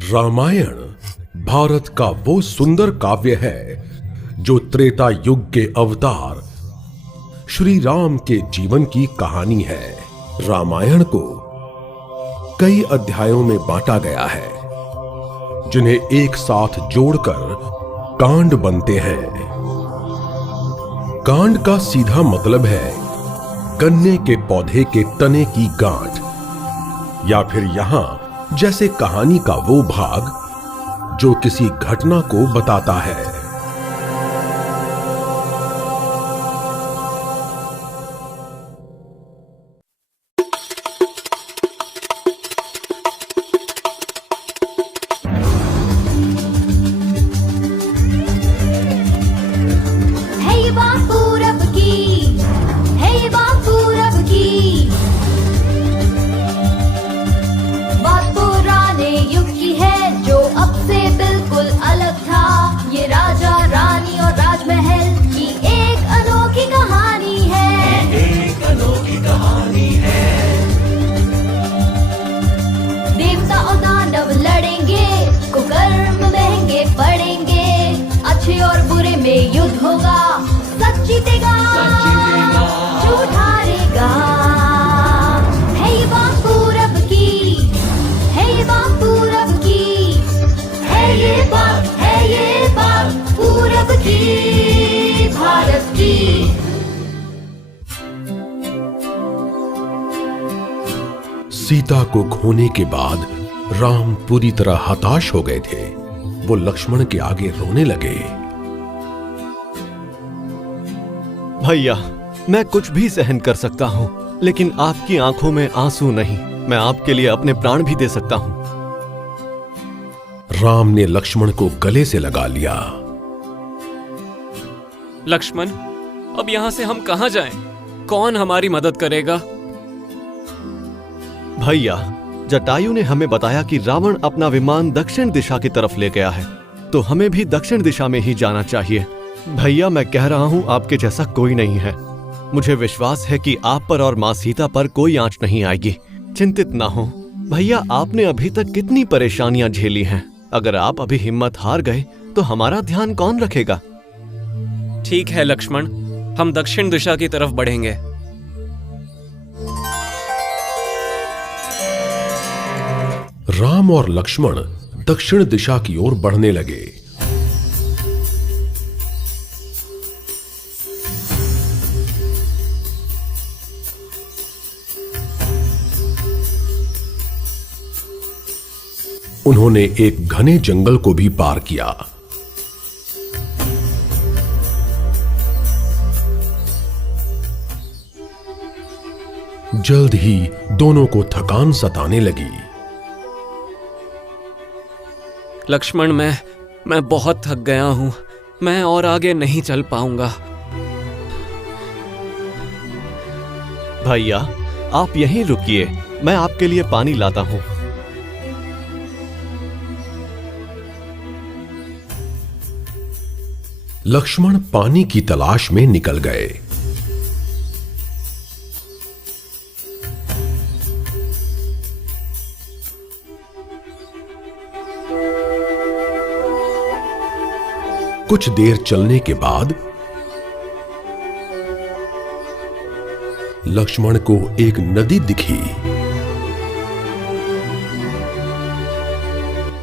रामायण भारत का वो सुंदर काव्य है जो त्रेता युग के अवतार श्री राम के जीवन की कहानी है। रामायण को कई अध्यायों में बांटा गया है जिन्हें एक साथ जोड़कर कांड बनते हैं। कांड का सीधा मतलब है गन्ने के पौधे के तने की गांठ, या फिर यहां जैसे कहानी का वो भाग जो किसी घटना को बताता है। युद्ध होगा, सच जीतेगा, झूठ हारेगा। है ये बात पूरब की, है ये बात पूरब की, है ये बात पूरब की, भारत की। सीता को खोने के बाद राम पूरी तरह हताश हो गए थे। वो लक्ष्मण के आगे रोने लगे। भैया, मैं कुछ भी सहन कर सकता हूँ, लेकिन आपकी आंखों में आंसू नहीं। मैं आपके लिए अपने प्राण भी दे सकता हूँ। राम ने लक्ष्मण को गले से लगा लिया। लक्ष्मण, अब यहाँ से हम कहाँ जाएं? कौन हमारी मदद करेगा? भैया, जटायु ने हमें बताया कि रावण अपना विमान दक्षिण दिशा की तरफ ले गया है, तो हमें भी दक्षिण दिशा में ही जाना चाहिए। भैया, मैं कह रहा हूँ, आपके जैसा कोई नहीं है। मुझे विश्वास है कि आप पर और माँ सीता पर कोई आंच नहीं आएगी। चिंतित ना हो भैया। आपने अभी तक कितनी परेशानियां झेली हैं। अगर आप अभी हिम्मत हार गए तो हमारा ध्यान कौन रखेगा? ठीक है लक्ष्मण, हम दक्षिण दिशा की तरफ बढ़ेंगे। राम और लक्ष्मण दक्षिण दिशा की ओर बढ़ने लगे। उन्होंने एक घने जंगल को भी पार किया। जल्द ही दोनों को थकान सताने लगी। लक्ष्मण, मैं बहुत थक गया हूं। मैं और आगे नहीं चल पाऊंगा। भैया, आप यहीं रुकिए, मैं आपके लिए पानी लाता हूं। लक्ष्मण पानी की तलाश में निकल गए। कुछ देर चलने के बाद लक्ष्मण को एक नदी दिखी।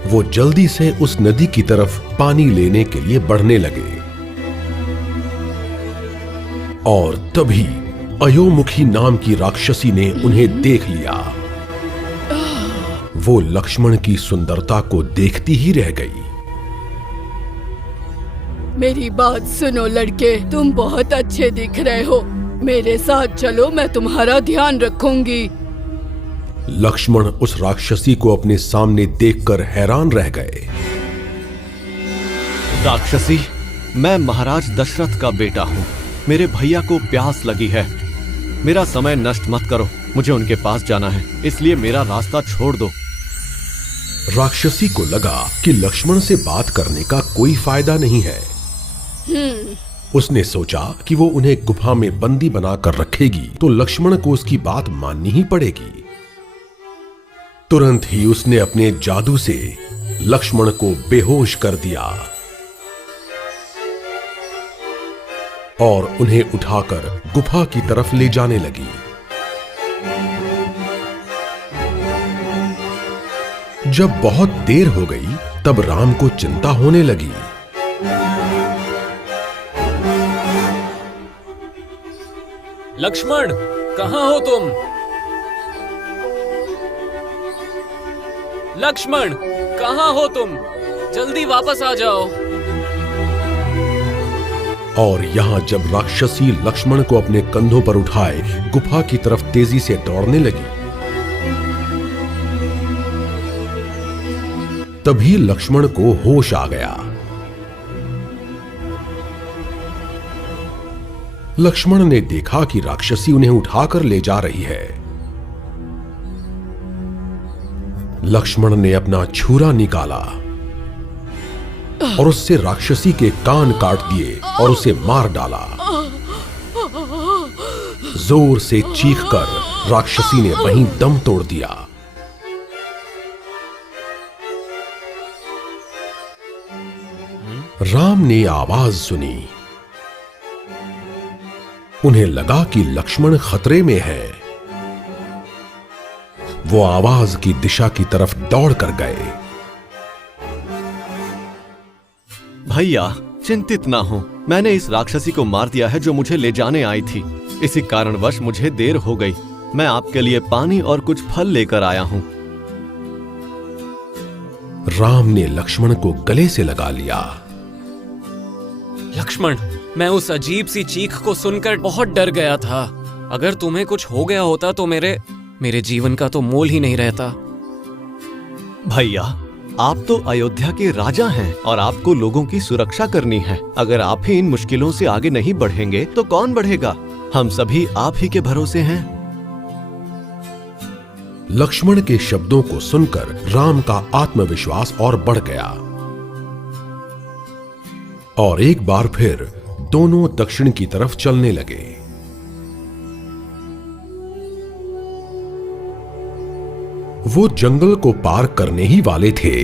वो जल्दी से उस नदी की तरफ पानी लेने के लिए बढ़ने लगे और तभी अयोमुखी नाम की राक्षसी ने उन्हें देख लिया। वो लक्ष्मण की सुंदरता को देखती ही रह गई। मेरी बात सुनो लड़के, तुम बहुत अच्छे दिख रहे हो। मेरे साथ चलो, मैं तुम्हारा ध्यान रखूंगी। लक्ष्मण उस राक्षसी को अपने सामने देखकर हैरान रह गए। राक्षसी, मैं महाराज दशरथ का बेटा हूँ। मेरे भैया को प्यास लगी है। मेरा समय नष्ट मत करो, मुझे उनके पास जाना है, इसलिए मेरा रास्ता छोड़ दो। राक्षसी को लगा कि लक्ष्मण से बात करने का कोई फायदा नहीं है। उसने सोचा कि वो उन्हें गुफा में बंदी बनाकर रखेगी तो लक्ष्मण को उसकी बात माननी ही पड़ेगी। तुरंत ही उसने अपने जादू से लक्ष्मण को बेहोश कर दिया और उन्हें उठाकर गुफा की तरफ ले जाने लगी। जब बहुत देर हो गई तब राम को चिंता होने लगी। लक्ष्मण, कहाँ हो तुम? लक्ष्मण, कहाँ हो तुम? जल्दी वापस आ जाओ। और यहां जब राक्षसी लक्ष्मण को अपने कंधों पर उठाए गुफा की तरफ तेजी से दौड़ने लगी, तभी लक्ष्मण को होश आ गया। लक्ष्मण ने देखा कि राक्षसी उन्हें उठाकर ले जा रही है। लक्ष्मण ने अपना छुरा निकाला और उससे राक्षसी के कान काट दिए और उसे मार डाला। जोर से चीखकर राक्षसी ने वहीं दम तोड़ दिया। राम ने आवाज सुनी। उन्हें लगा कि लक्ष्मण खतरे में है। वो आवाज की दिशा की तरफ दौड़ कर गए। भैया, चिंतित ना हो, मैंने इस राक्षसी को मार दिया है जो मुझे ले जाने आई थी। इसी कारणवश मुझे देर हो गई। मैं आपके लिए पानी और कुछ फल लेकर आया हूँ। राम ने लक्ष्मण को गले से लगा लिया। लक्ष्मण, मैं उस अजीब सी चीख को सुनकर बहुत डर गया था। अगर तुम्हें कुछ हो गया होता तो मेरे जीवन का तो मोल ही नहीं रहता। भैया, आप तो अयोध्या के राजा हैं और आपको लोगों की सुरक्षा करनी है। अगर आप ही इन मुश्किलों से आगे नहीं बढ़ेंगे तो कौन बढ़ेगा? हम सभी आप ही के भरोसे हैं। लक्ष्मण के शब्दों को सुनकर राम का आत्मविश्वास और बढ़ गया और एक बार फिर दोनों दक्षिण की तरफ चलने लगे। वो जंगल को पार करने ही वाले थे।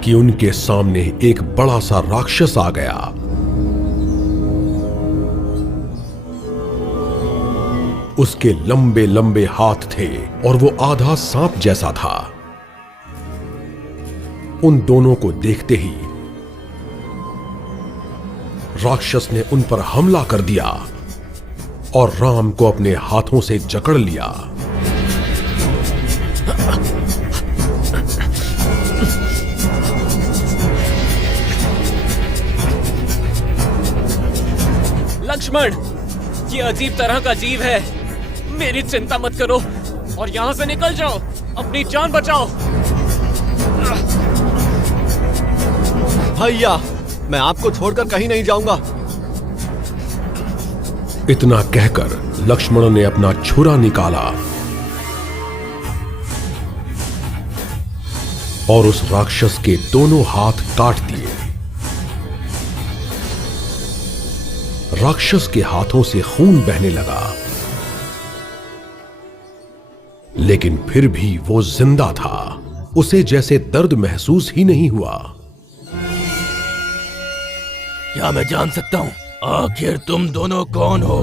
कि उनके सामने एक बड़ा सा राक्षस आ गया। उसके लंबे लंबे हाथ थे और वो आधा सांप जैसा था। उन दोनों को देखते ही राक्षस ने उन पर हमला कर दिया और राम को अपने हाथों से जकड़ लिया। लक्ष्मण, ये अजीब तरह का जीव है। मेरी चिंता मत करो और यहां से निकल जाओ। अपनी जान बचाओ। भैया, मैं आपको छोड़कर कहीं नहीं जाऊंगा। इतना कहकर लक्ष्मण ने अपना छुरा निकाला और उस राक्षस के दोनों हाथ काट दिए। राक्षस के हाथों से खून बहने लगा, लेकिन फिर भी वो जिंदा था। उसे जैसे दर्द महसूस ही नहीं हुआ। क्या मैं जान सकता हूं आखिर तुम दोनों कौन हो?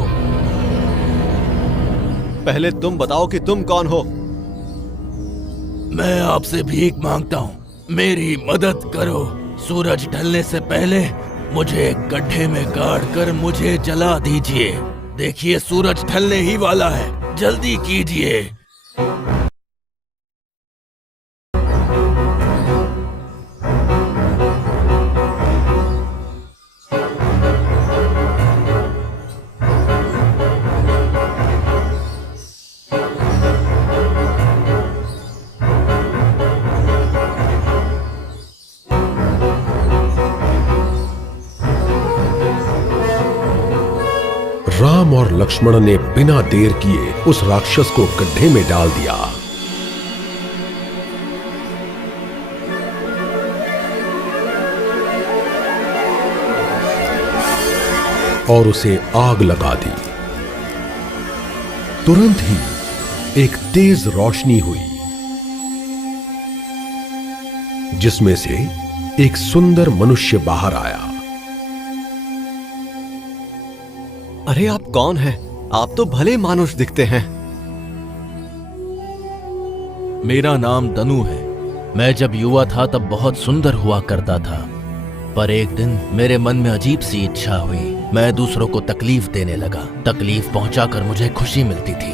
पहले तुम बताओ कि तुम कौन हो। मैं आपसे भीख मांगता हूं, मेरी मदद करो। सूरज ढलने से पहले मुझे एक गड्ढे में गाड़ कर मुझे जला दीजिए। देखिए, सूरज ढलने ही वाला है, जल्दी कीजिए। राम और लक्ष्मण ने बिना देर किए उस राक्षस को गड्ढे में डाल दिया और उसे आग लगा दी। तुरंत ही एक तेज रोशनी हुई जिसमें से एक सुंदर मनुष्य बाहर आया। अरे आप कौन हैं? आप तो भले मानुष दिखते हैं। मेरा नाम दनु है। मैं जब युवा था तब बहुत सुंदर हुआ करता था, पर एक दिन मेरे मन में अजीब सी इच्छा हुई। मैं दूसरों को तकलीफ देने लगा। तकलीफ पहुंचाकर मुझे खुशी मिलती थी।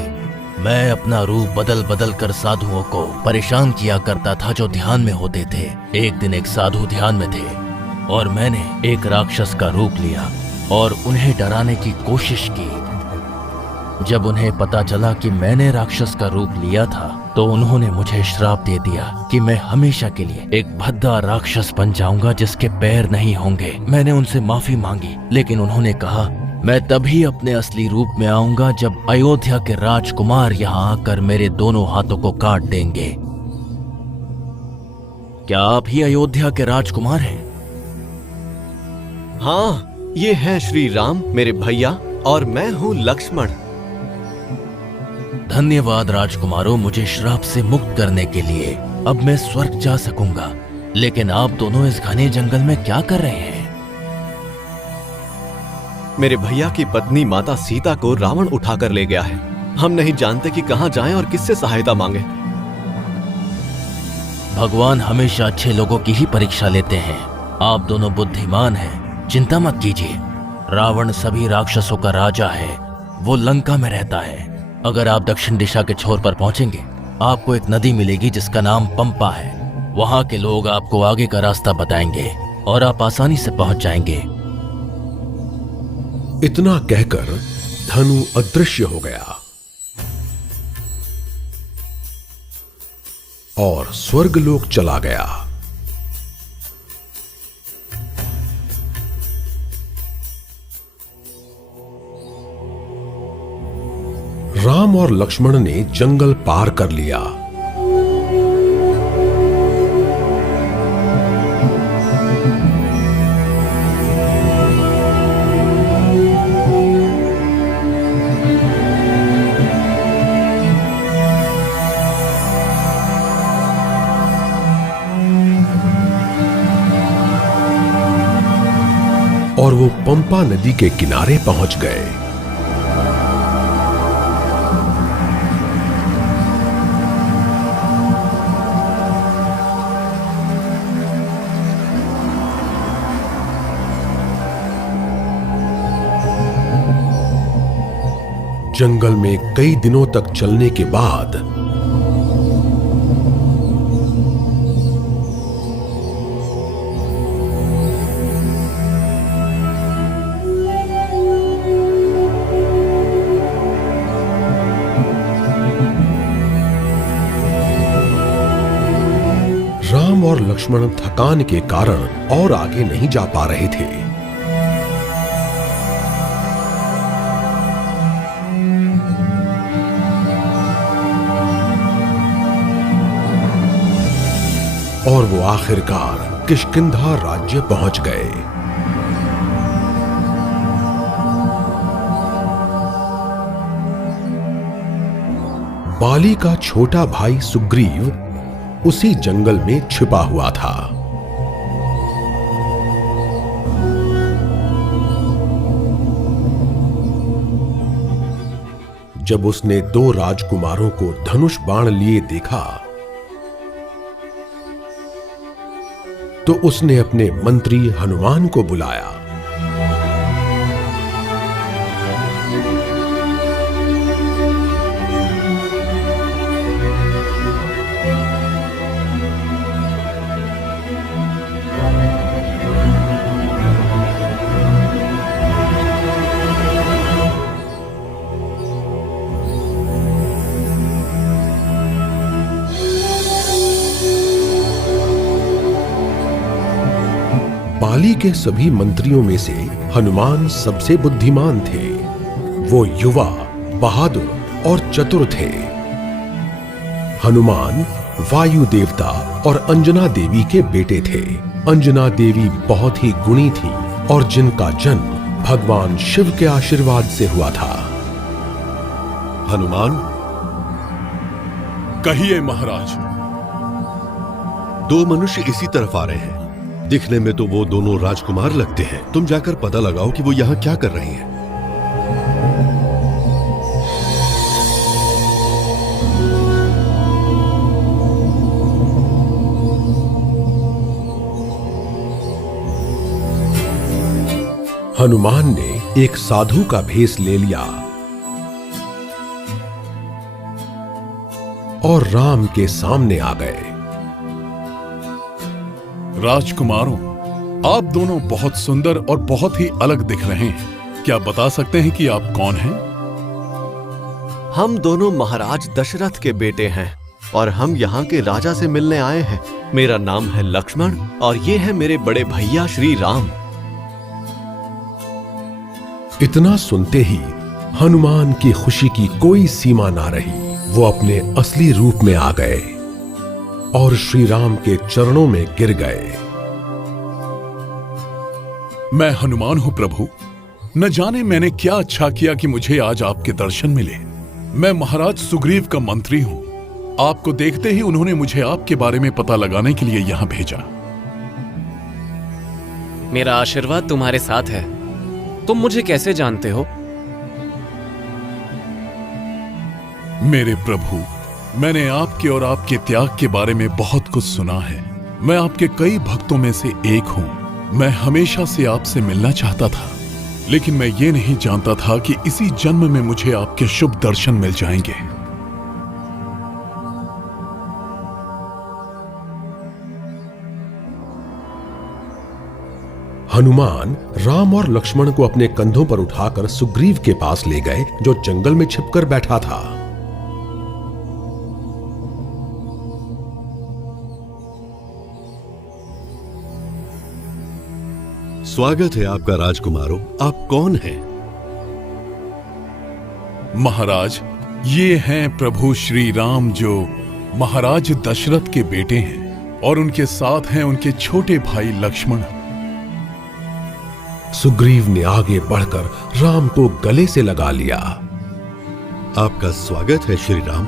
मैं अपना रूप बदल बदल कर साधुओं को परेशान किया करता था जो ध्यान में होते थे। एक दिन एक साधु ध्यान में थे और मैंने एक राक्षस का रूप लिया और उन्हें डराने की कोशिश की। जब उन्हें पता चला कि मैंने राक्षस का रूप लिया था तो उन्होंने मुझे श्राप दे दिया कि मैं हमेशा के लिए एक भद्दा राक्षस बन जाऊंगा जिसके पैर नहीं होंगे। मैंने उनसे माफी मांगी, लेकिन उन्होंने कहा मैं तभी अपने असली रूप में आऊंगा जब अयोध्या के राजकुमार यहाँ आकर मेरे दोनों हाथों को काट देंगे। क्या आप ही अयोध्या के राजकुमार हैं? हाँ, ये हैं श्री राम मेरे भैया और मैं हूँ लक्ष्मण। धन्यवाद राजकुमारों, मुझे श्राप से मुक्त करने के लिए। अब मैं स्वर्ग जा सकूंगा, लेकिन आप दोनों इस घने जंगल में क्या कर रहे हैं? मेरे भैया की पत्नी माता सीता को रावण उठाकर ले गया है। हम नहीं जानते कि कहां जाएं और किससे सहायता मांगे। भगवान हमेशा अच्छे लोगों की ही परीक्षा लेते हैं। आप दोनों बुद्धिमान हैं, चिंता मत कीजिए। रावण सभी राक्षसों का राजा है, वो लंका में रहता है। अगर आप दक्षिण दिशा के छोर पर पहुंचेंगे, आपको एक नदी मिलेगी जिसका नाम पंपा है। वहां के लोग आपको आगे का रास्ता बताएंगे और आप आसानी से पहुंच जाएंगे। इतना कहकर धनु अदृश्य हो गया और स्वर्गलोक चला गया। राम और लक्ष्मण ने जंगल पार कर लिया। और वो पंपा नदी के किनारे पहुंच गए। जंगल में कई दिनों तक चलने के बाद राम और लक्ष्मण थकान के कारण और आगे नहीं जा पा रहे थे। और वो आखिरकार किष्किंधा राज्य पहुंच गए। बाली का छोटा भाई सुग्रीव उसी जंगल में छिपा हुआ था। जब उसने दो राजकुमारों को धनुष बाण लिए देखा तो उसने अपने मंत्री हनुमान को बुलाया। बाली के सभी मंत्रियों में से हनुमान सबसे बुद्धिमान थे। वो युवा, बहादुर और चतुर थे। हनुमान वायु देवता और अंजना देवी के बेटे थे। अंजना देवी बहुत ही गुणी थी और जिनका जन्म भगवान शिव के आशीर्वाद से हुआ था। हनुमान, कहिए महाराज। दो मनुष्य इसी तरफ आ रहे हैं। दिखने में तो वो दोनों राजकुमार लगते हैं। तुम जाकर पता लगाओ कि वो यहाँ क्या कर रहे हैं। हनुमान ने एक साधु का भेष ले लिया और राम के सामने आ गए। राजकुमारों, आप दोनों बहुत सुंदर और बहुत ही अलग दिख रहे हैं। क्या बता सकते हैं कि आप कौन हैं? हम दोनों महाराज दशरथ के बेटे हैं और हम यहाँ के राजा से मिलने आए हैं। मेरा नाम है लक्ष्मण और ये है मेरे बड़े भैया श्री राम। इतना सुनते ही हनुमान की खुशी की कोई सीमा ना रही। वो अपने असली रूप में आ गए और श्री राम के चरणों में गिर गए। मैं हनुमान हूं प्रभु। न जाने मैंने क्या अच्छा किया कि मुझे आज आपके दर्शन मिले। मैं महाराज सुग्रीव का मंत्री हूं। आपको देखते ही उन्होंने मुझे आपके बारे में पता लगाने के लिए यहां भेजा। मेरा आशीर्वाद तुम्हारे साथ है। तुम मुझे कैसे जानते हो? मेरे प्रभु, मैंने आपके और आपके त्याग के बारे में बहुत कुछ सुना है। मैं आपके कई भक्तों में से एक हूं। मैं हमेशा से आपसे मिलना चाहता था, लेकिन मैं ये नहीं जानता था कि इसी जन्म में मुझे आपके शुभ दर्शन मिल जाएंगे। हनुमान राम और लक्ष्मण को अपने कंधों पर उठाकर सुग्रीव के पास ले गए, जो जंगल में छिपकर बैठा था। स्वागत है आपका राजकुमारों। आप कौन हैं? महाराज, ये हैं प्रभु श्री राम, जो महाराज दशरथ के बेटे हैं, और उनके साथ हैं उनके छोटे भाई लक्ष्मण। सुग्रीव ने आगे बढ़कर राम को गले से लगा लिया। आपका स्वागत है श्री राम।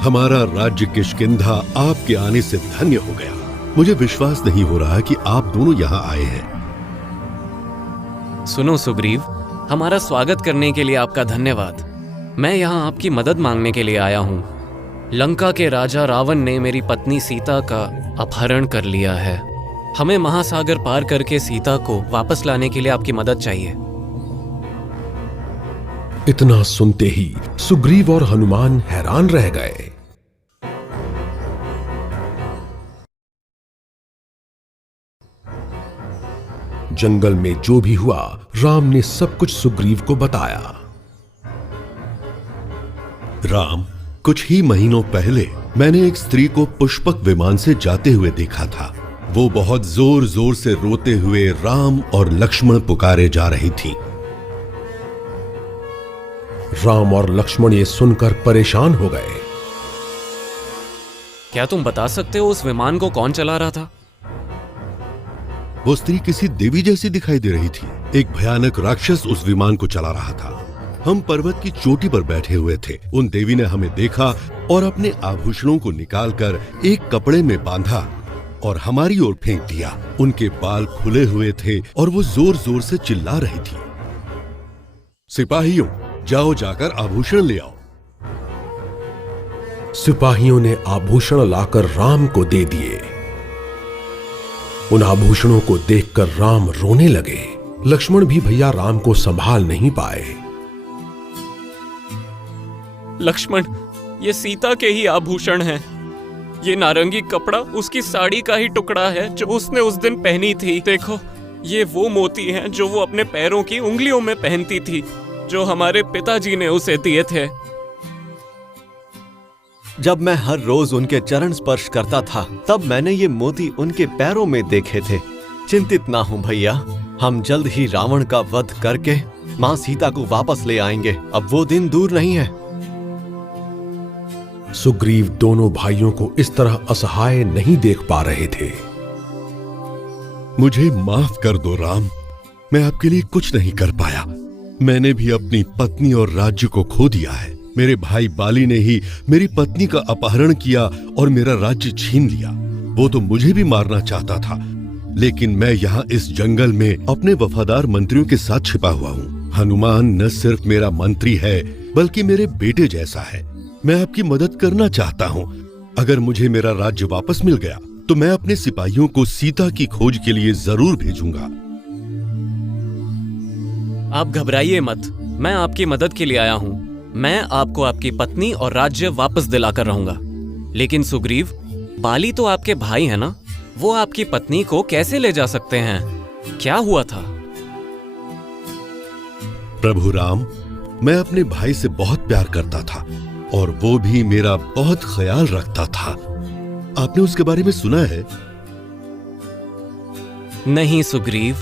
हमारा राज्य किष्किंधा आपके आने से धन्य हो गया। मुझे विश्वास नहीं हो रहा कि आप दोनों यहाँ आए हैं। सुनो सुग्रीव, हमारा स्वागत करने के लिए आपका धन्यवाद। मैं यहाँ आपकी मदद मांगने के लिए आया हूँ। लंका के राजा रावण ने मेरी पत्नी सीता का अपहरण कर लिया है। हमें महासागर पार करके सीता को वापस लाने के लिए आपकी मदद चाहिए। इतना सुनते ही सुग्रीव और हनुमान हैरान रह गए। जंगल में जो भी हुआ, राम ने सब कुछ सुग्रीव को बताया। राम, कुछ ही महीनों पहले मैंने एक स्त्री को पुष्पक विमान से जाते हुए देखा था। वो बहुत जोर जोर से रोते हुए राम और लक्ष्मण पुकारे जा रही थी। राम और लक्ष्मण ये सुनकर परेशान हो गए। क्या तुम बता सकते हो उस विमान को कौन चला रहा था? वो स्त्री किसी देवी जैसी दिखाई दे रही थी। एक भयानक राक्षस उस विमान को चला रहा था। हम पर्वत की चोटी पर बैठे हुए थे। उन देवी ने हमें देखा और अपने आभूषणों को निकालकर एक कपड़े में बांधा और हमारी ओर फेंक दिया। उनके बाल खुले हुए थे और वो जोर जोर से चिल्ला रही थी, सिपाहियों, जाओ जाकर आभूषण ले आओ। सिपाहियों ने आभूषण लाकर राम को दे दिए। उन आभूषणों को देखकर राम रोने लगे। लक्ष्मण भी भैया राम को संभाल नहीं पाए। लक्ष्मण, ये सीता के ही आभूषण हैं। ये नारंगी कपड़ा उसकी साड़ी का ही टुकड़ा है जो उसने उस दिन पहनी थी। देखो, ये वो मोती हैं जो वो अपने पैरों की उंगलियों में पहनती थी, जो हमारे पिताजी ने उसे दिए थे। जब मैं हर रोज उनके चरण स्पर्श करता था, तब मैंने ये मोती उनके पैरों में देखे थे। चिंतित ना हो भैया, हम जल्द ही रावण का वध करके माँ सीता को वापस ले आएंगे। अब वो दिन दूर नहीं है। सुग्रीव दोनों भाइयों को इस तरह असहाय नहीं देख पा रहे थे। मुझे माफ कर दो राम, मैं आपके लिए कुछ नहीं कर पाया। मैंने भी अपनी पत्नी और राज्य को खो दिया है। मेरे भाई बाली ने ही मेरी पत्नी का अपहरण किया और मेरा राज्य छीन लिया। वो तो मुझे भी मारना चाहता था, लेकिन मैं यहाँ इस जंगल में अपने वफादार मंत्रियों के साथ छिपा हुआ हूँ। हनुमान न सिर्फ मेरा मंत्री है, बल्कि मेरे बेटे जैसा है। मैं आपकी मदद करना चाहता हूँ। अगर मुझे मेरा राज्य वापस मिल गया तो मैं अपने सिपाहियों को सीता की खोज के लिए जरूर भेजूंगा। आप घबराइए मत, मैं आपकी मदद के लिए आया हूँ। मैं आपको आपकी पत्नी और राज्य वापस दिलाकर रहूंगा। लेकिन सुग्रीव, बाली तो आपके भाई है ना, वो आपकी पत्नी को कैसे ले जा सकते हैं? क्या हुआ था? प्रभु राम, मैं अपने भाई से बहुत प्यार करता था और वो भी मेरा बहुत ख्याल रखता था। आपने उसके बारे में सुना है? नहीं सुग्रीव।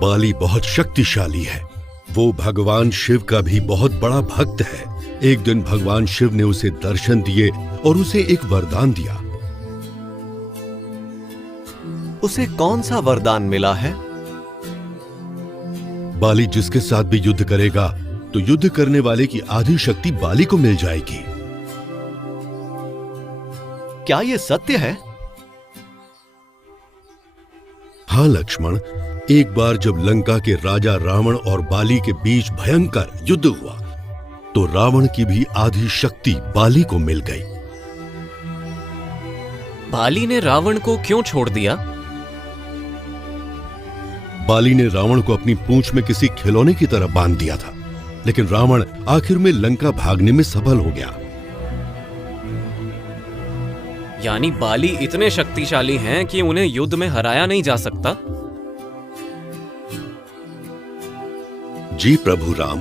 बाली बहुत शक्तिशाली है। वो भगवान शिव का भी बहुत बड़ा भक्त है। एक दिन भगवान शिव ने उसे दर्शन दिए और उसे एक वरदान दिया। उसे कौन सा वरदान मिला है? बाली जिसके साथ भी युद्ध करेगा तो युद्ध करने वाले की आधी शक्ति बाली को मिल जाएगी। क्या ये सत्य है? हाँ लक्ष्मण, एक बार जब लंका के राजा रावण और बाली के बीच भयंकर युद्ध हुआ तो रावण की भी आधी शक्ति बाली को मिल गई। बाली ने रावण को क्यों छोड़ दिया? बाली ने रावण को अपनी पूंछ में किसी खिलौने की तरह बांध दिया था, लेकिन रावण आखिर में लंका भागने में सफल हो गया। यानी बाली इतने शक्तिशाली हैं कि उन्हें युद्ध में हराया नहीं जा सकता? जी प्रभु राम।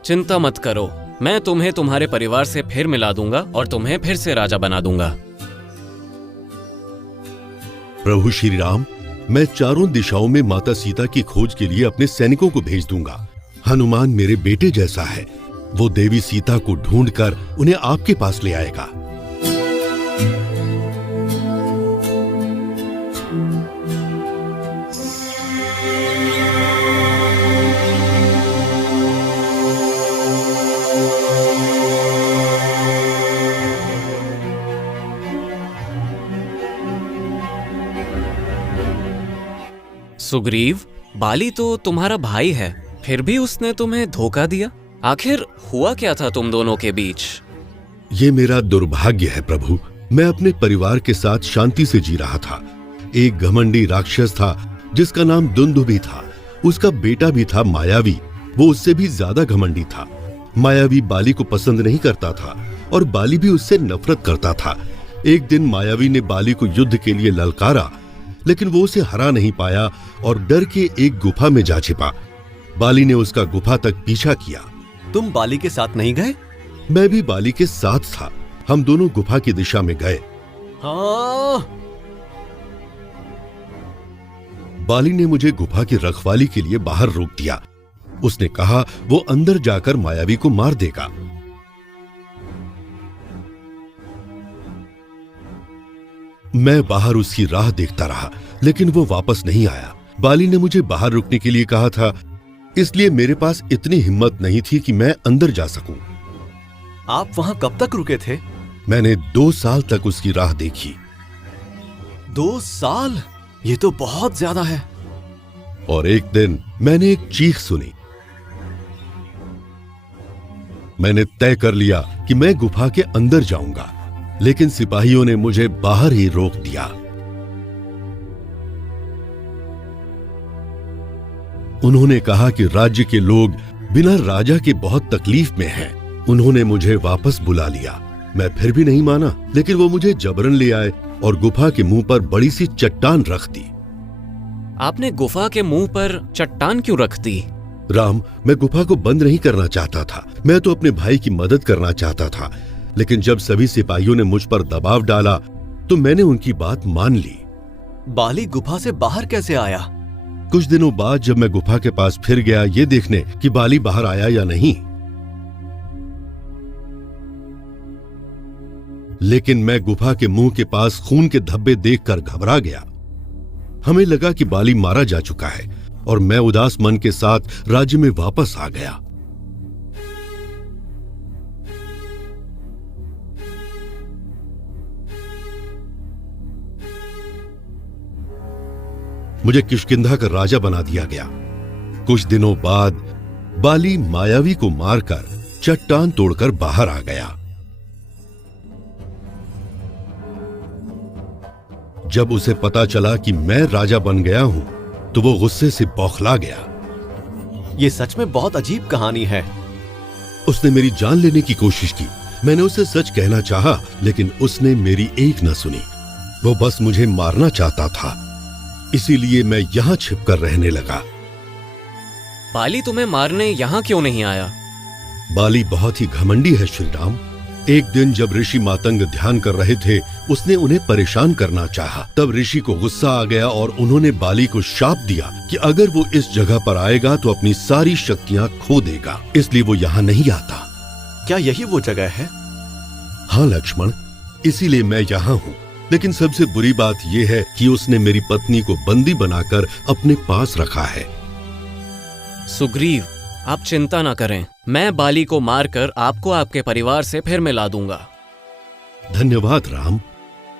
चिंता मत करो, मैं तुम्हें तुम्हारे परिवार से फिर मिला दूंगा और तुम्हें फिर से राजा बना दूंगा। प्रभु श्री राम, मैं चारों दिशाओं में माता सीता की खोज के लिए अपने सैनिकों को भेज दूंगा। हनुमान मेरे बेटे जैसा है, वो देवी सीता को ढूंढकर उन्हें आपके पास ले आएगा। सुग्रीव, बाली तो तुम्हारा भाई है, फिर भी उसने तुम्हें धोखा दिया। आखिर हुआ क्या था तुम दोनों के बीच? ये मेरा दुर्भाग्य है प्रभु। मैं अपने परिवार के साथ शांति से जी रहा था। एक घमंडी राक्षस था जिसका नाम दुंदुभि था। उसका बेटा भी था मायावी, वो उससे भी ज्यादा घमंडी था। मायावी बाली को पसंद नहीं करता था और बाली भी उससे नफरत करता था। एक दिन मायावी ने बाली को युद्ध के लिए ललकारा, लेकिन वो उसे हरा नहीं पाया और डर के एक गुफा में जा छिपा। बाली ने उसका गुफा तक पीछा किया। तुम बाली के साथ नहीं गए? मैं भी बाली के साथ था। हम दोनों गुफा की दिशा में गए। हाँ। बाली ने मुझे गुफा की रखवाली के लिए बाहर रोक दिया। उसने कहा वो अंदर जाकर मायावी को मार देगा। मैं बाहर उसकी राह देखता रहा, लेकिन वो वापस नहीं आया। बाली ने मुझे बाहर रुकने के लिए कहा था, इसलिए मेरे पास इतनी हिम्मत नहीं थी कि मैं अंदर जा सकूं। आप वहां कब तक रुके थे? मैंने 2 साल तक उसकी राह देखी। 2 साल? ये तो बहुत ज्यादा है। और एक दिन मैंने एक चीख सुनी। मैंने तय कर लिया कि मैं गुफा के अंदर जाऊंगा, लेकिन सिपाहियों ने मुझे बाहर ही रोक दिया। उन्होंने कहा कि राज्य के लोग बिना राजा के बहुत तकलीफ में हैं। उन्होंने मुझे वापस बुला लिया। मैं फिर भी नहीं माना, लेकिन वो मुझे जबरन ले आए और गुफा के मुंह पर बड़ी सी चट्टान रख दी। आपने गुफा के मुंह पर चट्टान क्यों रख दी? राम, मैं गुफा को बंद नहीं करना चाहता था। मैं तो अपने भाई की मदद करना चाहता था, लेकिन जब सभी सिपाहियों ने मुझ पर दबाव डाला तो मैंने उनकी बात मान ली। बाली गुफा से बाहर कैसे आया? कुछ दिनों बाद जब मैं गुफा के पास फिर गया ये देखने कि बाली बाहर आया या नहीं, लेकिन मैं गुफा के मुंह के पास खून के धब्बे देखकर घबरा गया। हमें लगा कि बाली मारा जा चुका है और मैं उदास मन के साथ राज्य में वापस आ गया। मुझे किष्किंधा का राजा बना दिया गया। कुछ दिनों बाद बाली मायावी को मारकर चट्टान तोड़कर बाहर आ गया। जब उसे पता चला कि मैं राजा बन गया हूं तो वो गुस्से से बौखला गया। ये सच में बहुत अजीब कहानी है। उसने मेरी जान लेने की कोशिश की। मैंने उसे सच कहना चाहा, लेकिन उसने मेरी एक न सुनी। वो बस मुझे मारना चाहता था, इसीलिए मैं यहां छिपकर रहने लगा। बाली तुम्हें मारने यहाँ क्यों नहीं आया? बाली बहुत ही घमंडी है श्री राम। एक दिन जब ऋषि मातंग ध्यान कर रहे थे, उसने उन्हें परेशान करना चाहा। तब ऋषि को गुस्सा आ गया और उन्होंने बाली को शाप दिया कि अगर वो इस जगह पर आएगा तो अपनी सारी शक्तियां खो देगा, इसलिए वो यहाँ नहीं आता। क्या यही वो जगह है? हाँ लक्ष्मण, इसीलिए मैं यहाँ हूँ। लेकिन सबसे बुरी बात यह है कि उसने मेरी पत्नी को बंदी बनाकर अपने पास रखा है। सुग्रीव, आप चिंता ना करें, मैं बाली को मारकर आपको आपके परिवार से फिर मिला दूंगा। धन्यवाद राम।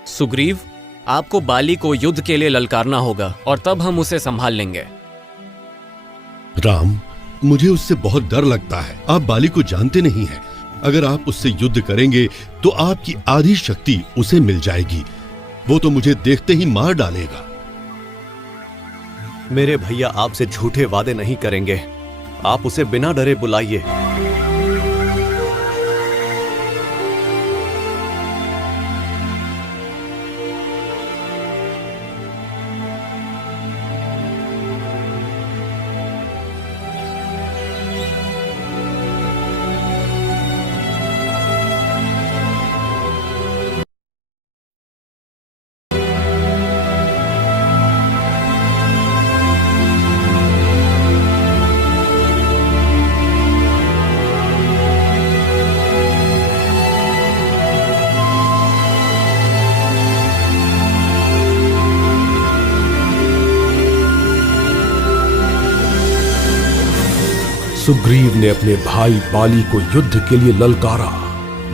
सुग्रीव, आपको बाली को युद्ध के लिए ललकारना होगा और तब हम उसे संभाल लेंगे। राम, मुझे उससे बहुत डर लगता है। आप बाली को जानते नहीं हैं। अगर आप उससे युद्ध करेंगे तो आपकी आधी शक्ति उसे मिल जाएगी। वो तो मुझे देखते ही मार डालेगा। मेरे भैया आपसे झूठे वादे नहीं करेंगे। आप उसे बिना डरे बुलाइए। सुग्रीव ने अपने भाई बाली को युद्ध के लिए ललकारा।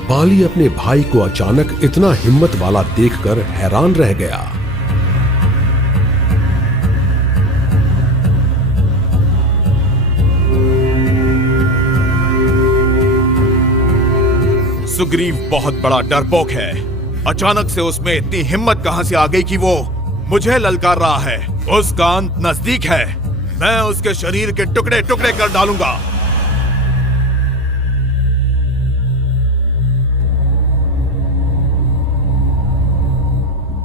बाली अपने भाई को अचानक इतना हिम्मत वाला देखकर हैरान रह गया। सुग्रीव बहुत बड़ा डरपोक है। अचानक से उसमें इतनी हिम्मत कहां से आ गई कि वो मुझे ललकार रहा है। उसका अंत नजदीक है। मैं उसके शरीर के टुकड़े टुकड़े कर डालूंगा।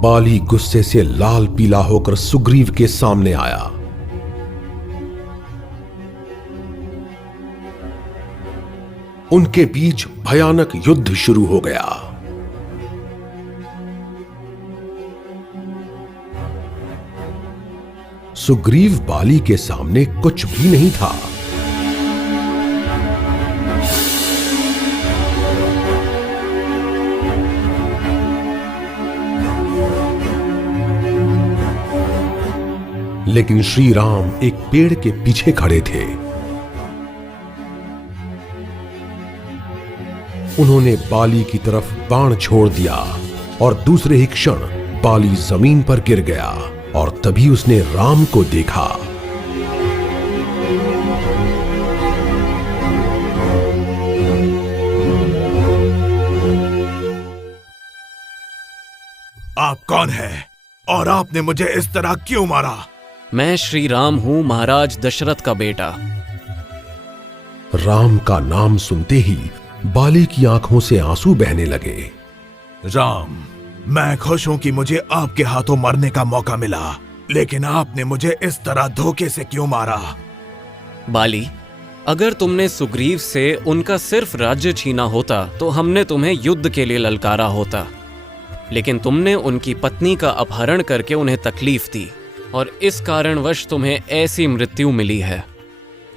बाली गुस्से से लाल पीला होकर सुग्रीव के सामने आया। उनके बीच भयानक युद्ध शुरू हो गया। सुग्रीव बाली के सामने कुछ भी नहीं था। लेकिन श्री राम एक पेड़ के पीछे खड़े थे। उन्होंने बाली की तरफ बाण छोड़ दिया और दूसरे ही क्षण बाली जमीन पर गिर गया और तभी उसने राम को देखा। आप कौन हैं और आपने मुझे इस तरह क्यों मारा? मैं श्री राम हूं, महाराज दशरथ का बेटा। राम का नाम सुनते ही बाली की आंखों से आंसू बहने लगे। राम, मैं खुश हूं कि मुझे आपके हाथों मरने का मौका मिला, लेकिन आपने मुझे इस तरह धोखे से क्यों मारा? बाली, अगर तुमने सुग्रीव से उनका सिर्फ राज्य छीना होता तो हमने तुम्हें युद्ध के लिए ललकारा होता। लेकिन तुमने उनकी पत्नी का अपहरण करके उन्हें तकलीफ दी और इस कारणवश तुम्हें ऐसी मृत्यु मिली है।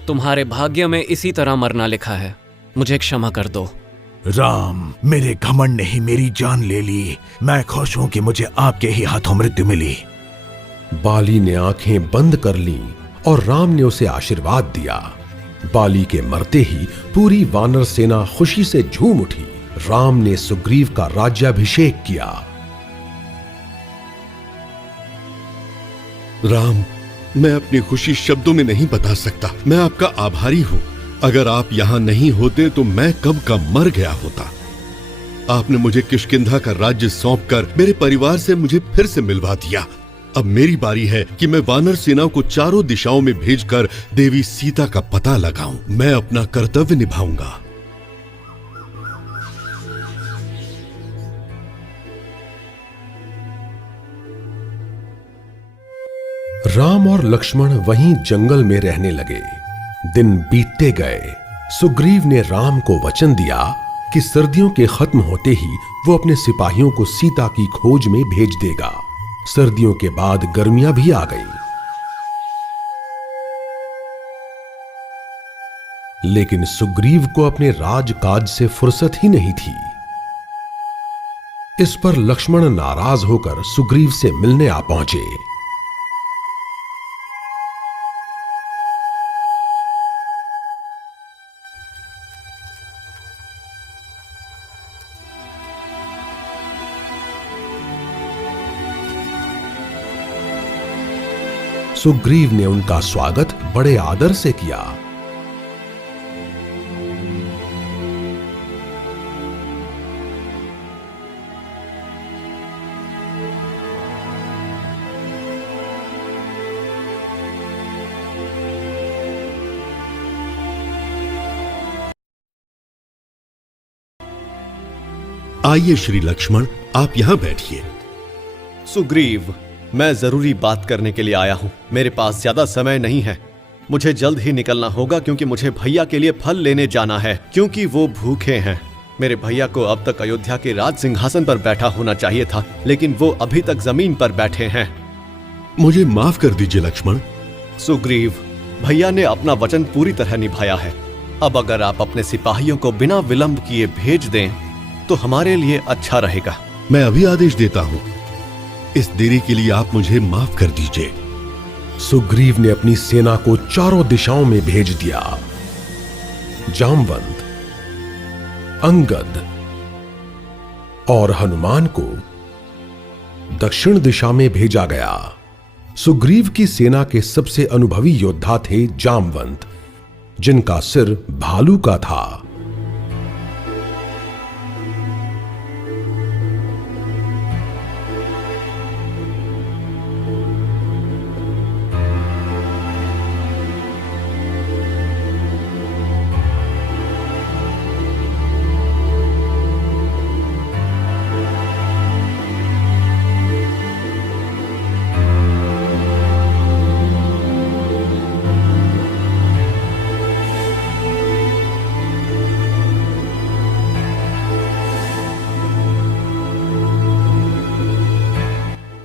तुम्हारे भाग्य में इसी तरह मरना लिखा है। मुझे क्षमा कर दो। राम, मेरे घमंड ने ही मेरी जान ले ली। मैं खुश हूं कि मुझे आपके ही हाथों मृत्यु मिली। बाली ने आंखें बंद कर लीं और राम ने उसे आशीर्वाद दिया। बाली के मरते ही पूरी वानर सेना खुशी से झूम उठी। राम ने सुग्रीव का राज्याभिषेक किया। राम, मैं अपनी खुशी शब्दों में नहीं बता सकता। मैं आपका आभारी हूं। अगर आप यहां नहीं होते तो मैं कब का मर गया होता। आपने मुझे किष्किंधा का राज्य सौंपकर मेरे परिवार से मुझे फिर से मिलवा दिया। अब मेरी बारी है कि मैं वानर सेना को चारों दिशाओं में भेजकर देवी सीता का पता लगाऊं। मैं अपना कर्तव्य निभाऊंगा। राम और लक्ष्मण वहीं जंगल में रहने लगे। दिन बीतते गए। सुग्रीव ने राम को वचन दिया कि सर्दियों के खत्म होते ही वो अपने सिपाहियों को सीता की खोज में भेज देगा। सर्दियों के बाद गर्मियां भी आ गई, लेकिन सुग्रीव को अपने राजकाज से फुर्सत ही नहीं थी। इस पर लक्ष्मण नाराज होकर सुग्रीव से मिलने आ पहुंचे। सुग्रीव ने उनका स्वागत बड़े आदर से किया। आइए श्री लक्ष्मण, आप यहां बैठिए। सुग्रीव, मैं जरूरी बात करने के लिए आया हूं। मेरे पास ज्यादा समय नहीं है। मुझे जल्द ही निकलना होगा क्योंकि मुझे भैया के लिए फल लेने जाना है, क्योंकि वो भूखे हैं। मेरे भैया को अब तक अयोध्या के राज सिंहासन पर बैठा होना चाहिए था, लेकिन वो अभी तक जमीन पर बैठे हैं। मुझे माफ कर दीजिए लक्ष्मण। सुग्रीव, भैया ने अपना वचन पूरी तरह निभाया है। अब अगर आप अपने सिपाहियों को बिना विलंब किए भेज दें तो हमारे लिए अच्छा रहेगा। मैं अभी आदेश देता हूं। इस देरी के लिए आप मुझे माफ कर दीजिए। सुग्रीव ने अपनी सेना को चारों दिशाओं में भेज दिया। जामवंत, अंगद और हनुमान को दक्षिण दिशा में भेजा गया। सुग्रीव की सेना के सबसे अनुभवी योद्धा थे जामवंत, जिनका सिर भालू का था।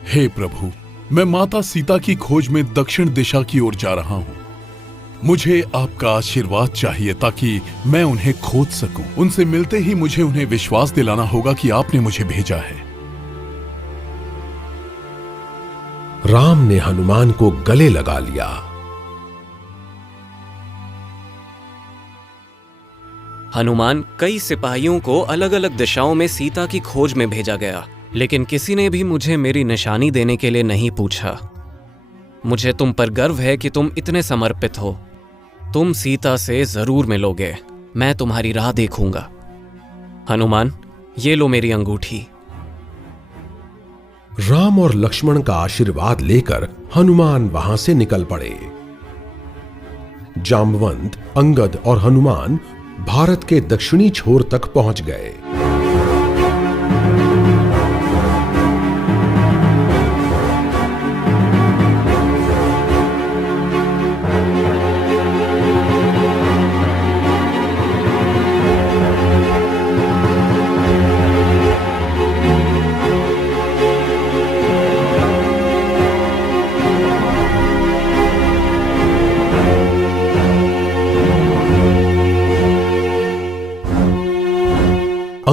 हे प्रभु, मैं माता सीता की खोज में दक्षिण दिशा की ओर जा रहा हूं। मुझे आपका आशीर्वाद चाहिए ताकि मैं उन्हें खोज सकूं। उनसे मिलते ही मुझे उन्हें विश्वास दिलाना होगा कि आपने मुझे भेजा है। राम ने हनुमान को गले लगा लिया। हनुमान, कई सिपाहियों को अलग अलग दिशाओं में सीता की खोज में भेजा गया, लेकिन किसी ने भी मुझे मेरी निशानी देने के लिए नहीं पूछा। मुझे तुम पर गर्व है कि तुम इतने समर्पित हो। तुम सीता से जरूर मिलोगे। मैं तुम्हारी राह देखूंगा। हनुमान, ये लो मेरी अंगूठी। राम और लक्ष्मण का आशीर्वाद लेकर हनुमान वहां से निकल पड़े। जामवंत, अंगद और हनुमान भारत के दक्षिणी छोर तक पहुंच गए।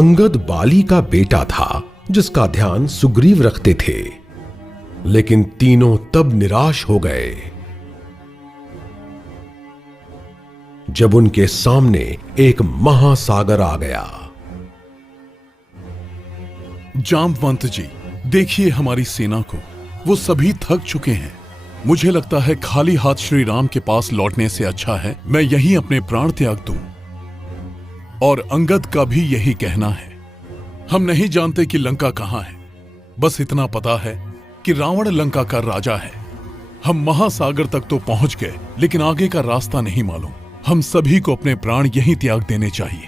अंगद बाली का बेटा था जिसका ध्यान सुग्रीव रखते थे, लेकिन तीनों तब निराश हो गए जब उनके सामने एक महासागर आ गया। जामवंत जी, देखिए हमारी सेना को, वो सभी थक चुके हैं। मुझे लगता है खाली हाथ श्री राम के पास लौटने से अच्छा है मैं यहीं अपने प्राण त्याग दूं। और अंगद का भी यही कहना है। हम नहीं जानते कि लंका कहां है, बस इतना पता है कि रावण लंका का राजा है। हम महासागर तक तो पहुंच गए, लेकिन आगे का रास्ता नहीं मालूम। हम सभी को अपने प्राण यहीं त्याग देने चाहिए।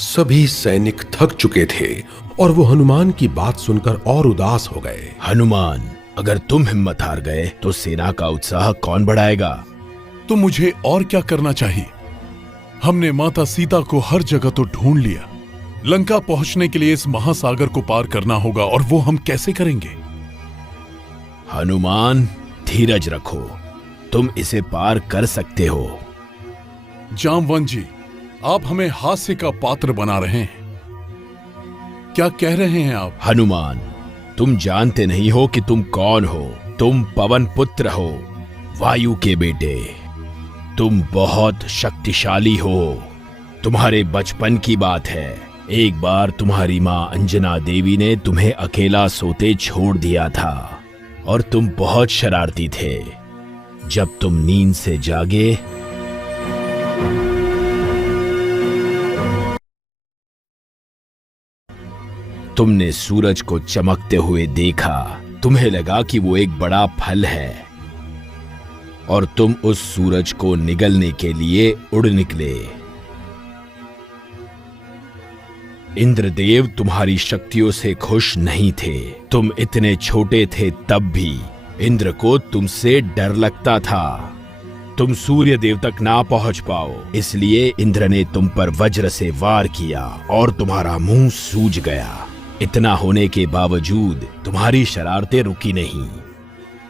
सभी सैनिक थक चुके थे और वो हनुमान की बात सुनकर और उदास हो गए। हनुमान, अगर तुम हिम्मत हार गए तो सेना का उत्साह कौन बढ़ाएगा? तो मुझे और क्या करना चाहिए? हमने माता सीता को हर जगह तो ढूंढ लिया। लंका पहुंचने के लिए इस महासागर को पार करना होगा, और वो हम कैसे करेंगे? हनुमान, धीरज रखो, तुम इसे पार कर सकते हो। जामवंत जी, आप हमें हास्य का पात्र बना रहे हैं। क्या कह रहे हैं आप? हनुमान, तुम जानते नहीं हो कि तुम कौन हो। तुम पवन पुत्र हो, वायु के बेटे। तुम बहुत शक्तिशाली हो। तुम्हारे बचपन की बात है, एक बार तुम्हारी मां अंजना देवी ने तुम्हें अकेला सोते छोड़ दिया था और तुम बहुत शरारती थे। जब तुम नींद से जागे तुमने सूरज को चमकते हुए देखा। तुम्हें लगा कि वो एक बड़ा फल है और तुम उस सूरज को निगलने के लिए उड़ निकले। इंद्रदेव तुम्हारी शक्तियों से खुश नहीं थे। तुम इतने छोटे थे तब भी इंद्र को तुमसे डर लगता था। तुम सूर्य देव तक ना पहुंच पाओ, इसलिए इंद्र ने तुम पर वज्र से वार किया और तुम्हारा मुंह सूज गया। इतना होने के बावजूद तुम्हारी शरारतें रुकी नहीं।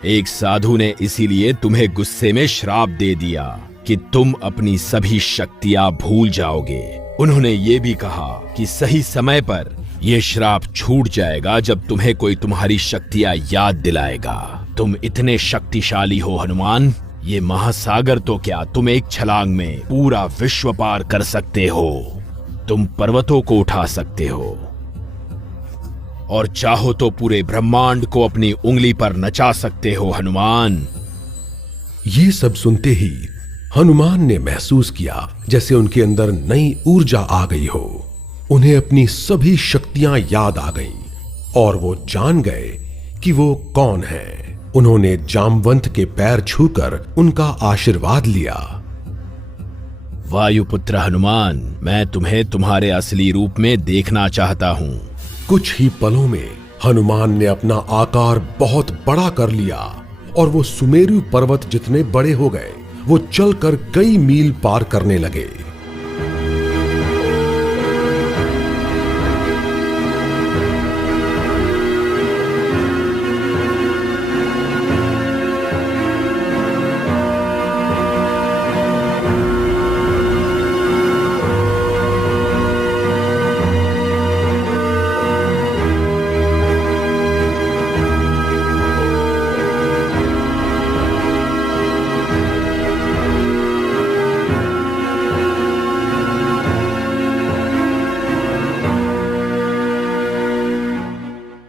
एक साधु ने इसीलिए तुम्हें गुस्से में श्राप दे दिया कि तुम अपनी सभी शक्तियां भूल जाओगे। उन्होंने ये भी कहा कि सही समय पर यह श्राप छूट जाएगा जब तुम्हें कोई तुम्हारी शक्तियां याद दिलाएगा। तुम इतने शक्तिशाली हो हनुमान, ये महासागर तो क्या, तुम एक छलांग में पूरा विश्व पार कर सकते हो। तुम पर्वतों को उठा सकते हो और चाहो तो पूरे ब्रह्मांड को अपनी उंगली पर नचा सकते हो हनुमान। ये सब सुनते ही हनुमान ने महसूस किया जैसे उनके अंदर नई ऊर्जा आ गई हो। उन्हें अपनी सभी शक्तियां याद आ गईं और वो जान गए कि वो कौन है। उन्होंने जामवंत के पैर छूकर उनका आशीर्वाद लिया। वायुपुत्र हनुमान, मैं तुम्हें तुम्हारे असली रूप में देखना चाहता हूँ। कुछ ही पलों में हनुमान ने अपना आकार बहुत बड़ा कर लिया और वो सुमेरु पर्वत जितने बड़े हो गए। वो चलकर कई मील पार करने लगे।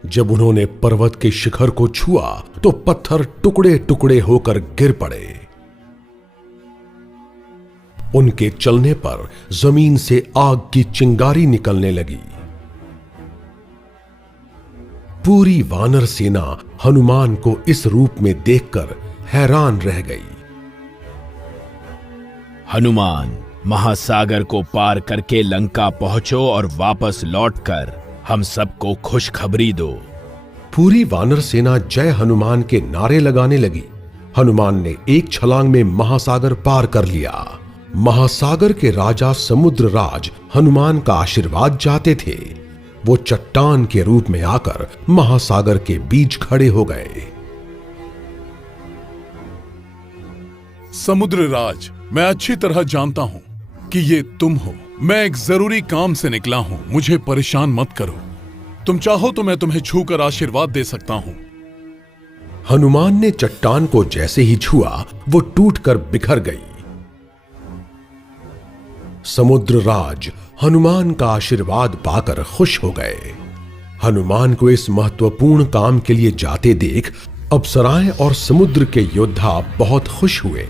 जब उन्होंने पर्वत के शिखर को छुआ तो पत्थर टुकड़े टुकड़े होकर गिर पड़े। उनके चलने पर जमीन से आग की चिंगारी निकलने लगी। पूरी वानर सेना हनुमान को इस रूप में देखकर हैरान रह गई। हनुमान, महासागर को पार करके लंका पहुंचो और वापस लौटकर हम सबको खुशखबरी दो। पूरी वानर सेना जय हनुमान के नारे लगाने लगी। हनुमान ने एक छलांग में महासागर पार कर लिया। महासागर के राजा समुद्रराज हनुमान का आशीर्वाद चाहते थे। वो चट्टान के रूप में आकर महासागर के बीच खड़े हो गए। समुद्रराज, मैं अच्छी तरह जानता हूं कि ये तुम हो। मैं एक जरूरी काम से निकला हूँ, मुझे परेशान मत करो। तुम चाहो तो मैं तुम्हें छूकर आशीर्वाद दे सकता हूँ। हनुमान ने चट्टान को जैसे ही छुआ वो टूटकर बिखर गई। समुद्र राज हनुमान का आशीर्वाद पाकर खुश हो गए। हनुमान को इस महत्वपूर्ण काम के लिए जाते देख अप्सराएं और समुद्र के योद्धा बहुत खुश हुए।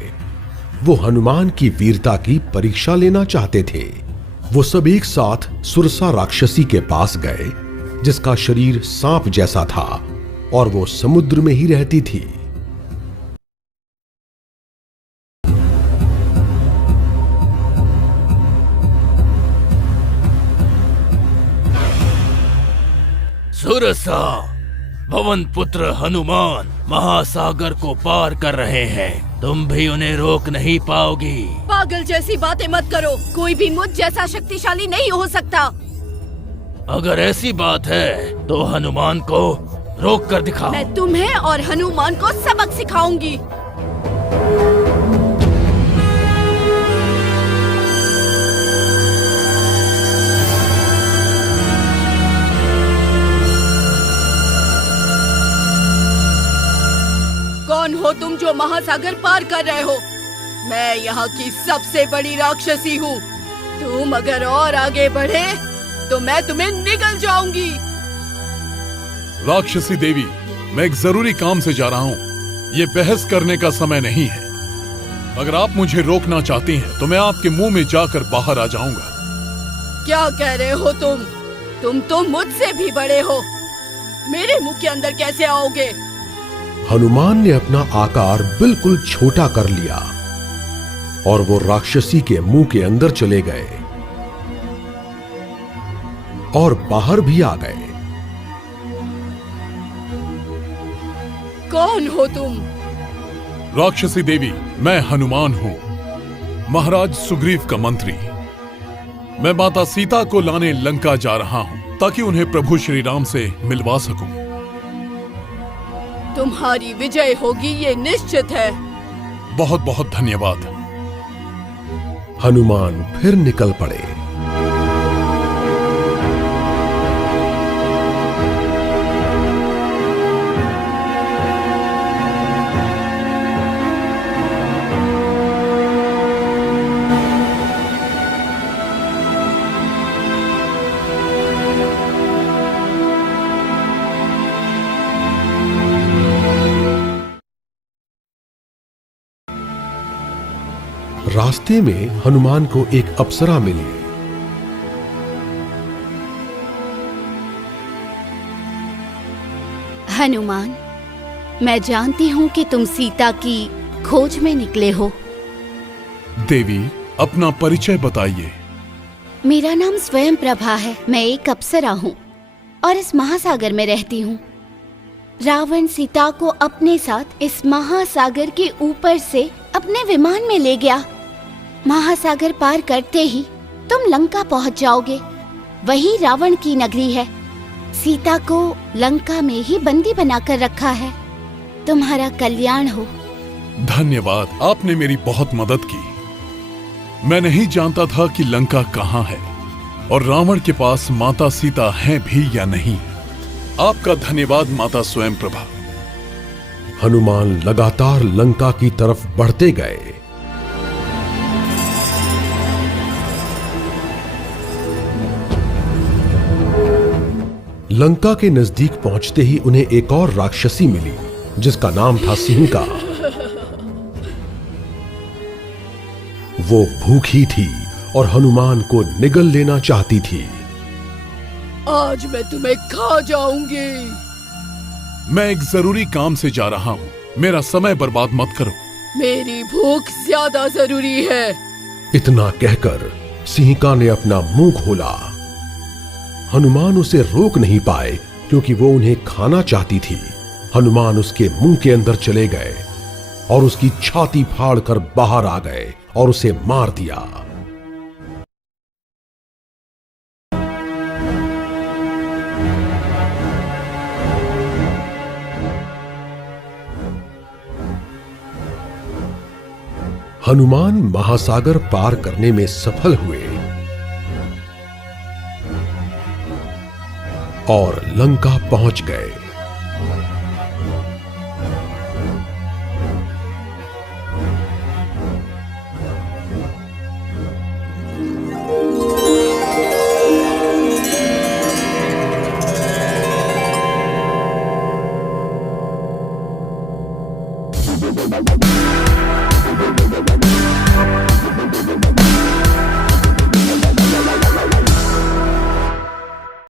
वो हनुमान की वीरता की परीक्षा लेना चाहते थे। वो सब एक साथ सुरसा राक्षसी के पास गए, जिसका शरीर सांप जैसा था और वो समुद्र में ही रहती थी। सुरसा, भवन पुत्र हनुमान महासागर को पार कर रहे हैं। तुम भी उन्हें रोक नहीं पाओगी। पागल जैसी बातें मत करो। कोई भी मुझ जैसा शक्तिशाली नहीं हो सकता। अगर ऐसी बात है तो हनुमान को रोक कर दिखाओ। मैं तुम्हें और हनुमान को सबक सिखाऊंगी। कौन हो तुम जो महासागर पार कर रहे हो? मैं यहाँ की सबसे बड़ी राक्षसी हूँ। तुम अगर और आगे बढ़े तो मैं तुम्हें निगल जाऊंगी। राक्षसी देवी, मैं एक जरूरी काम से जा रहा हूँ। ये बहस करने का समय नहीं है। अगर आप मुझे रोकना चाहती हैं तो मैं आपके मुंह में जाकर बाहर आ जाऊंगा। क्या कह रहे हो तुम? तुम तो मुझसे भी बड़े हो। मेरे मुंह के अंदर कैसे आओगे? हनुमान ने अपना आकार बिल्कुल छोटा कर लिया और वो राक्षसी के मुंह के अंदर चले गए और बाहर भी आ गए। कौन हो तुम? राक्षसी देवी, मैं हनुमान हूँ, महाराज सुग्रीव का मंत्री। मैं माता सीता को लाने लंका जा रहा हूँ ताकि उन्हें प्रभु श्री राम से मिलवा सकूं। तुम्हारी विजय होगी ये निश्चित है। बहुत बहुत धन्यवाद। हनुमान फिर निकल पड़े। रास्ते में हनुमान को एक अप्सरा मिली। हनुमान, मैं जानती हूँ कि तुम सीता की खोज में निकले हो। देवी, अपना परिचय बताइए। मेरा नाम स्वयं प्रभा है। मैं एक अप्सरा हूँ और इस महासागर में रहती हूँ। रावण सीता को अपने साथ इस महासागर के ऊपर से अपने विमान में ले गया। महासागर पार करते ही तुम लंका पहुंच जाओगे। वही रावण की नगरी है। सीता को लंका में ही बंदी बनाकर रखा है। तुम्हारा कल्याण हो। धन्यवाद, आपने मेरी बहुत मदद की। मैं नहीं जानता था कि लंका कहाँ है और रावण के पास माता सीता हैं भी या नहीं। आपका धन्यवाद माता स्वयं प्रभा। हनुमान लगातार लंका की तरफ बढ़ते गए। लंका के नजदीक पहुंचते ही उन्हें एक और राक्षसी मिली, जिसका नाम था सिंहिका। वो भूखी थी और हनुमान को निगल लेना चाहती थी। आज मैं तुम्हें खा जाऊंगी। मैं एक जरूरी काम से जा रहा हूँ, मेरा समय बर्बाद मत करो। मेरी भूख ज्यादा जरूरी है। इतना कहकर सिंहिका ने अपना मुंह खोला। हनुमान उसे रोक नहीं पाए क्योंकि वो उन्हें खाना चाहती थी। हनुमान उसके मुंह के अंदर चले गए और उसकी छाती फाड़कर बाहर आ गए और उसे मार दिया। हनुमान महासागर पार करने में सफल हुए और लंका पहुंच गए।